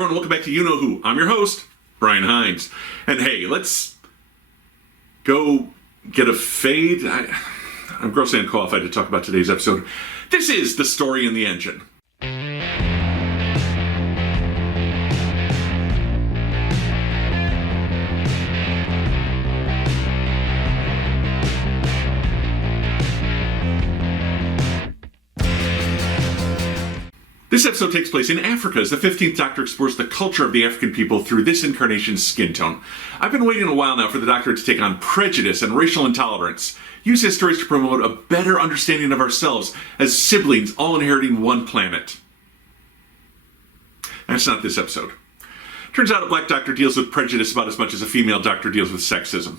everyone, welcome back to You Know Who. I'm your host, Brian Heinz. And hey, let's go get a fade. I'm grossly unqualified to talk about today's episode. This is The Story in the Engine. This episode takes place in Africa as the 15th Doctor explores the culture of the African people through this incarnation's skin tone. I've been waiting a while now for the Doctor to take on prejudice and racial intolerance, use his stories to promote a better understanding of ourselves as siblings all inheriting one planet. That's not this episode. Turns out a black doctor deals with prejudice about as much as a female doctor deals with sexism.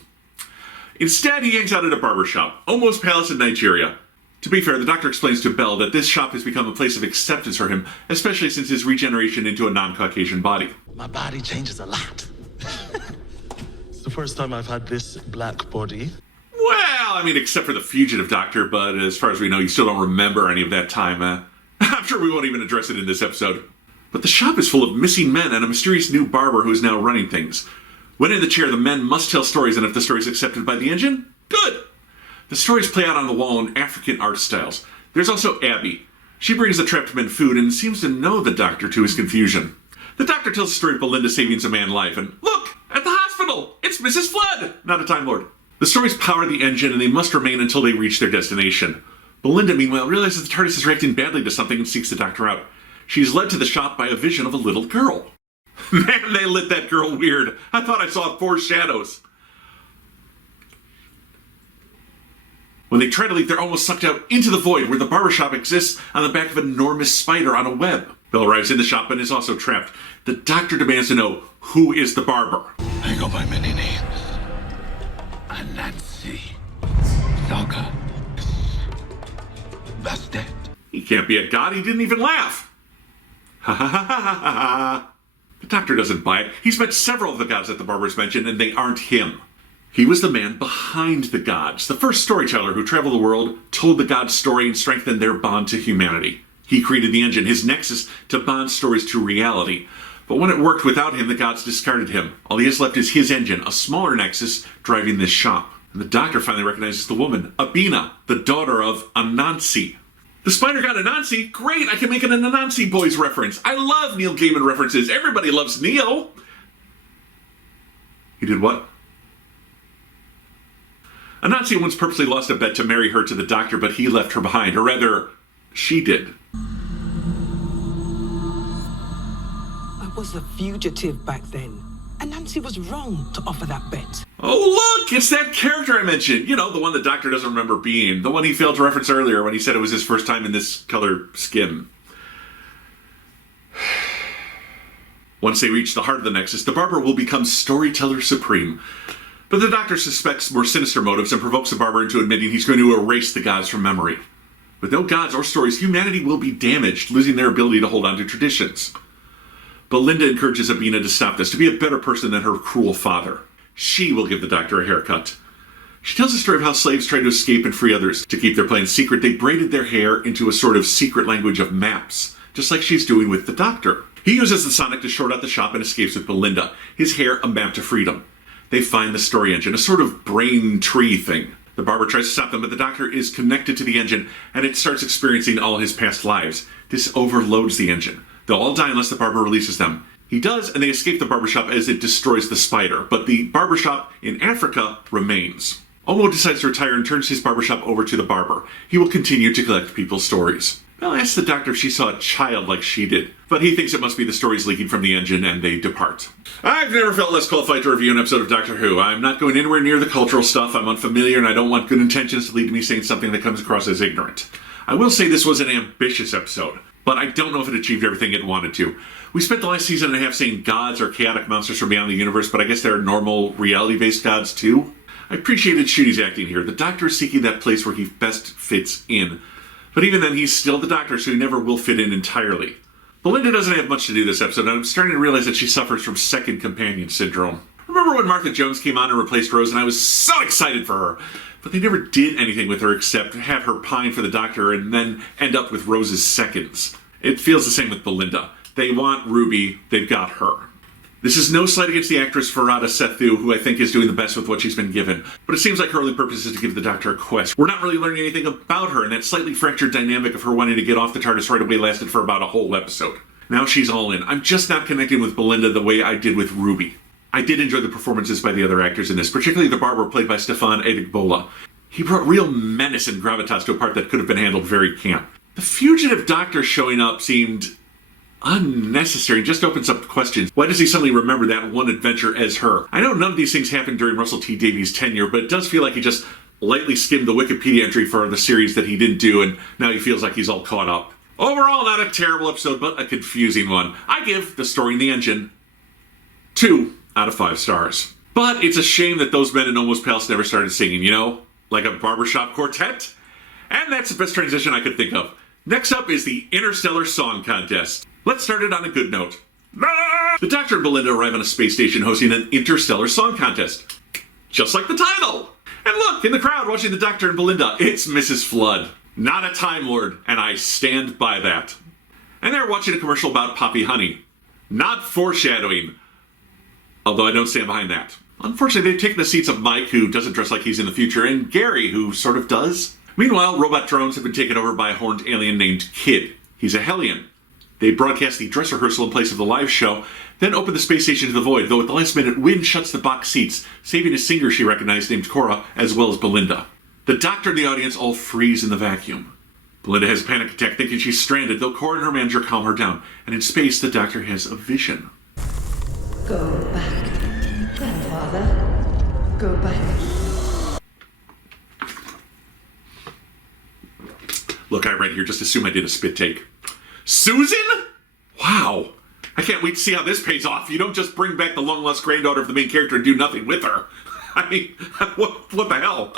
Instead, he hangs out at a barbershop, Omo's Palace in Nigeria. To be fair, the Doctor explains to Belle that this shop has become a place of acceptance for him, especially since his regeneration into a non-Caucasian body. My body changes a lot. It's the first time I've had this black body. Well, except for the fugitive Doctor, but as far as we know, you still don't remember any of that time. I'm sure we won't even address it in this episode. But the shop is full of missing men and a mysterious new barber who is now running things. When in the chair, the men must tell stories, and if the story is accepted by the engine, good! The stories play out on the wall in African art styles. There's also Abby. She brings the trapped men food and seems to know the Doctor to his confusion. The Doctor tells the story of Belinda saving a man's life, and look! At the hospital! It's Mrs. Flood! Not a Time Lord. The stories power the engine, and they must remain until they reach their destination. Belinda, meanwhile, realizes the TARDIS is reacting badly to something and seeks the Doctor out. She's led to the shop by a vision of a little girl. Man, they lit that girl weird. I thought I saw 4 shadows. When they try to leave, they're almost sucked out into the void where the barbershop exists on the back of an enormous spider on a web. Belle arrives in the shop and is also trapped. The Doctor demands to know who is the barber. I go by many names. Anansi, Saga, Bastet. He can't be a god, he didn't even laugh. Ha ha ha ha ha ha. The Doctor doesn't buy it. He's met several of the gods that the barbers mentioned, and they aren't him. He was the man behind the gods, the first storyteller who traveled the world, told the gods' story, and strengthened their bond to humanity. He created the engine, his nexus to bond stories to reality. But when it worked without him, the gods discarded him. All he has left is his engine, a smaller nexus, driving this shop. And the Doctor finally recognizes the woman, Abina, the daughter of Anansi. The spider god Anansi? Great, I can make an Anansi Boys reference. I love Neil Gaiman references. Everybody loves Neil. He did what? Anansi once purposely lost a bet to marry her to the Doctor, but he left her behind. Or rather, she did. I was a fugitive back then, and Nancy was wrong to offer that bet. Oh, look! It's that character I mentioned. You know, the one the Doctor doesn't remember being. The one he failed to reference earlier when he said it was his first time in this color skin. Once they reach the heart of the Nexus, the barber will become Storyteller Supreme. But the Doctor suspects more sinister motives and provokes the barber into admitting he's going to erase the gods from memory. With no gods or stories, humanity will be damaged, losing their ability to hold on to traditions. Belinda encourages Abina to stop this, to be a better person than her cruel father. She will give the Doctor a haircut. She tells the story of how slaves tried to escape and free others. To keep their plan secret, they braided their hair into a sort of secret language of maps, just like she's doing with the Doctor. He uses the Sonic to short out the shop and escapes with Belinda, his hair a map to freedom. They find the story engine, a sort of brain tree thing. The barber tries to stop them, but the Doctor is connected to the engine, and it starts experiencing all his past lives. This overloads the engine. They'll all die unless the barber releases them. He does, and they escape the barbershop as it destroys the spider, but the barbershop in Africa remains. Omo decides to retire and turns his barbershop over to the barber. He will continue to collect people's stories. Belle asks the Doctor if she saw a child like she did, but he thinks it must be the stories leaking from the engine, and they depart. I've never felt less qualified to review an episode of Doctor Who. I'm not going anywhere near the cultural stuff. I'm unfamiliar, and I don't want good intentions to lead to me saying something that comes across as ignorant. I will say this was an ambitious episode, but I don't know if it achieved everything it wanted to. We spent the last season and a half saying gods are chaotic monsters from beyond the universe, but I guess there are normal, reality-based gods too. I appreciated Ncuti's acting here. The Doctor is seeking that place where he best fits in. But even then, he's still the Doctor, so he never will fit in entirely. Belinda doesn't have much to do this episode, and I'm starting to realize that she suffers from second companion syndrome. Remember when Martha Jones came on and replaced Rose, and I was so excited for her? But they never did anything with her except have her pine for the Doctor and then end up with Rose's seconds. It feels the same with Belinda. They want Ruby. They've got her. This is no slight against the actress Farhada Sethu, who I think is doing the best with what she's been given, but it seems like her only purpose is to give the Doctor a quest. We're not really learning anything about her, and that slightly fractured dynamic of her wanting to get off the TARDIS right away lasted for about a whole episode. Now she's all in. I'm just not connecting with Belinda the way I did with Ruby. I did enjoy the performances by the other actors in this, particularly the barber played by Stefan Edigbola. He brought real menace and gravitas to a part that could have been handled very camp. The fugitive Doctor showing up seemed unnecessary. Just opens up questions. Why does he suddenly remember that one adventure as her? I know none of these things happened during Russell T Davies' tenure, but it does feel like he just lightly skimmed the Wikipedia entry for the series that he didn't do, and now he feels like he's all caught up. Overall, not a terrible episode, but a confusing one. I give The Story in the Engine 2 out of 5 stars. But it's a shame that those men in Almost Palace never started singing, you know? Like a barbershop quartet? And that's the best transition I could think of. Next up is the Interstellar Song Contest. Let's start it on a good note. The Doctor and Belinda arrive on a space station hosting an Interstellar Song Contest. Just like the title. And look, in the crowd watching the Doctor and Belinda, it's Mrs. Flood. Not a Time Lord, and I stand by that. And they're watching a commercial about Poppy Honey. Not foreshadowing. Although I don't stand behind that. Unfortunately, they've taken the seats of Mike, who doesn't dress like he's in the future, and Gary, who sort of does. Meanwhile, robot drones have been taken over by a horned alien named Kid. He's a Hellion. They broadcast the dress rehearsal in place of the live show, then open the space station to the void, though at the last minute, Wynn shuts the box seats, saving a singer she recognized named Cora, as well as Belinda. The Doctor and the audience all freeze in the vacuum. Belinda has a panic attack thinking she's stranded, though Cora and her manager calm her down, and in space, the Doctor has a vision. Go back, grandfather. Go back. Look, I read here, just assume I did a spit take. Susan? Wow. I can't wait to see how this pays off. You don't just bring back the long-lost granddaughter of the main character and do nothing with her. I mean, what the hell?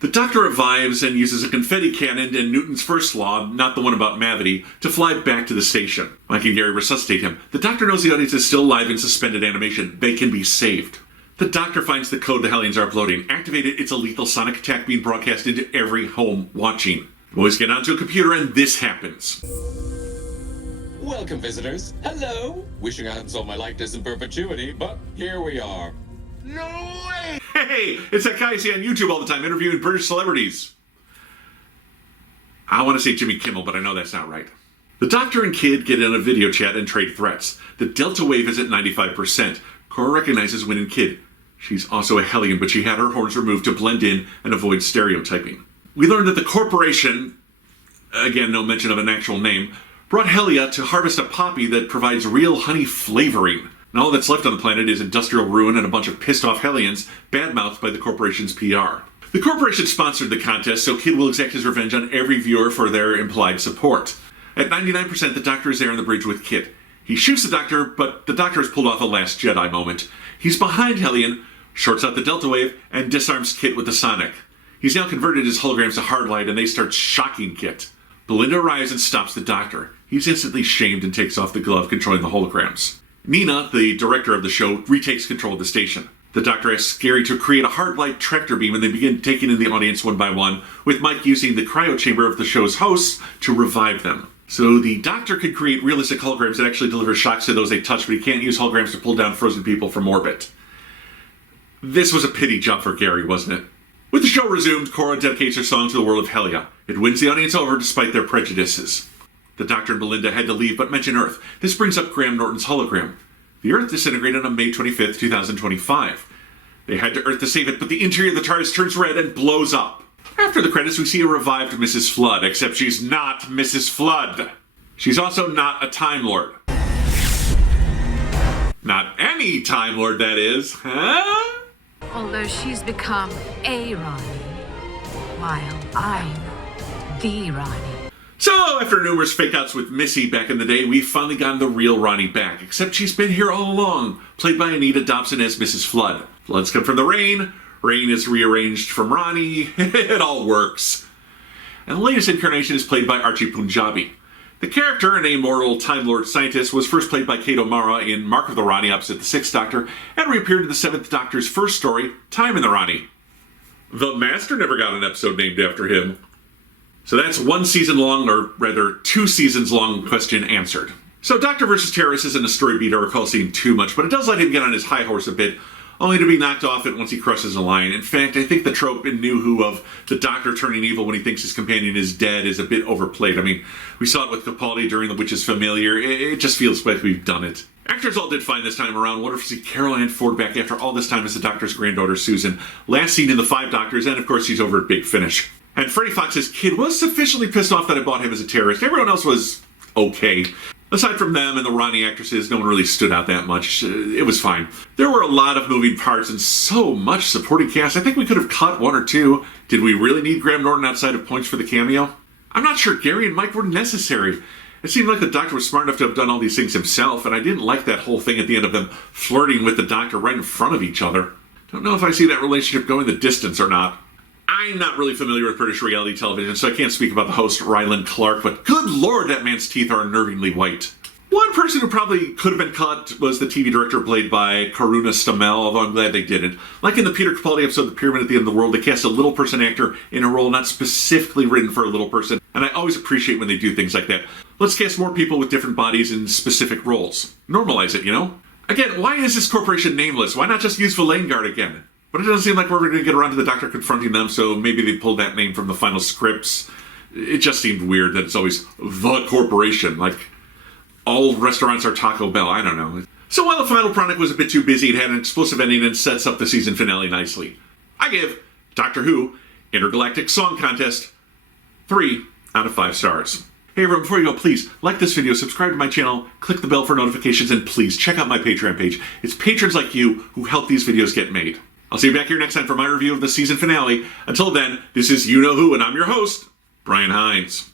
The Doctor revives and uses a confetti cannon and Newton's first law, not the one about Mavity, to fly back to the station. Mike and Gary resuscitate him. The Doctor knows the audience is still alive in suspended animation. They can be saved. The Doctor finds the code the Hellions are uploading. Activated, it's a lethal sonic attack being broadcast into every home watching. The boys get onto a computer and this happens. Welcome, visitors. Hello. Wishing I hadn't sold my likeness in perpetuity, but here we are. No way! Hey, it's that guy I see on YouTube all the time interviewing British celebrities. I want to say Jimmy Kimmel, but I know that's not right. The Doctor and Kid get in a video chat and trade threats. The Delta wave is at 95%. Cora recognizes Wynn and Kid. She's also a Hellion, but she had her horns removed to blend in and avoid stereotyping. We learned that the corporation, again, no mention of an actual name, brought Helia to harvest a poppy that provides real honey flavoring. And all that's left on the planet is industrial ruin and a bunch of pissed-off Hellions, badmouthed by the corporation's PR. The corporation sponsored the contest, so Kid will exact his revenge on every viewer for their implied support. At 99%, the Doctor is there on the bridge with Kid. He shoots the Doctor, but the Doctor has pulled off a Last Jedi moment. He's behind Hellion, shorts out the Delta Wave, and disarms Kit with the Sonic. He's now converted his holograms to hardlight, and they start shocking Kit. Belinda arrives and stops the Doctor. He's instantly shamed and takes off the glove controlling the holograms. Nina, the director of the show, retakes control of the station. The Doctor asks Gary to create a hard-light tractor beam, and they begin taking in the audience one by one, with Mike using the cryo chamber of the show's hosts to revive them. So the Doctor can create realistic holograms that actually deliver shocks to those they touch, but he can't use holograms to pull down frozen people from orbit. This was a pity job for Gary, wasn't it? With the show resumed, Cora dedicates her song to the world of Helia. It wins the audience over despite their prejudices. The Doctor and Belinda had to leave but mention Earth. This brings up Graham Norton's hologram. The Earth disintegrated on May 25th, 2025. They had to Earth to save it, but the interior of the TARDIS turns red and blows up. After the credits, we see a revived Mrs. Flood, except she's not Mrs. Flood. She's also not a Time Lord. Not any Time Lord, that is, huh? Although she's become a Ronnie, while I'm the Ronnie. So, after numerous fake-outs with Missy back in the day, we've finally gotten the real Ronnie back, except she's been here all along, played by Anita Dobson as Mrs. Flood. Flood's come from the rain is rearranged from Ronnie, it all works. And the latest incarnation is played by Archie Punjabi. The character, an amoral Time Lord scientist, was first played by Kate O'Mara in Mark of the Ronnie opposite the Sixth Doctor, and reappeared in the Seventh Doctor's first story, Time in the Ronnie. The Master never got an episode named after him. So that's 1 season long, or rather 2 seasons long question answered. So Doctor versus Terrorist isn't a story beat I recall seeing too much, but it does let him get on his high horse a bit, only to be knocked off it once he crosses a line. In fact, I think the trope in New Who of the Doctor turning evil when he thinks his companion is dead is a bit overplayed. I mean, we saw it with Capaldi during The Witch's Familiar. It just feels like we've done it. Actors all did fine this time around. Wonderful to see Carol Ann Ford back after all this time as the Doctor's granddaughter Susan. Last seen in The Five Doctors, and of course she's over at Big Finish. And Freddie Fox's kid was sufficiently pissed off that I bought him as a terrorist. Everyone else was okay. Aside from them and the Ronnie actresses, no one really stood out that much. It was fine. There were a lot of moving parts and so much supporting cast. I think we could have cut one or two. Did we really need Graham Norton outside of points for the cameo? I'm not sure Gary and Mike were necessary. It seemed like the Doctor was smart enough to have done all these things himself, and I didn't like that whole thing at the end of them flirting with the Doctor right in front of each other. Don't know if I see that relationship going the distance or not. I'm not really familiar with British reality television, so I can't speak about the host Ryland Clark, but good lord, that man's teeth are unnervingly white. One person who probably could have been cut was the TV director played by Karuna Stamel, although I'm glad they didn't. Like in the Peter Capaldi episode The Pyramid at the End of the World, they cast a little person actor in a role not specifically written for a little person, and I always appreciate when they do things like that. Let's cast more people with different bodies in specific roles. Normalize it, you know? Again, why is this corporation nameless? Why not just use Valangard again? But it doesn't seem like we're going to get around to the Doctor confronting them, so maybe they pulled that name from the final scripts. It just seemed weird that it's always the corporation, like all restaurants are Taco Bell, I don't know. So while the final product was a bit too busy, it had an explosive ending and sets up the season finale nicely. I give Doctor Who Intergalactic Song Contest 3 out of 5 stars. Hey everyone, before you go, please like this video, subscribe to my channel, click the bell for notifications, and please check out my Patreon page. It's patrons like you who help these videos get made. I'll see you back here next time for my review of the season finale. Until then, this is You Know Who, and I'm your host, Brian Heinz.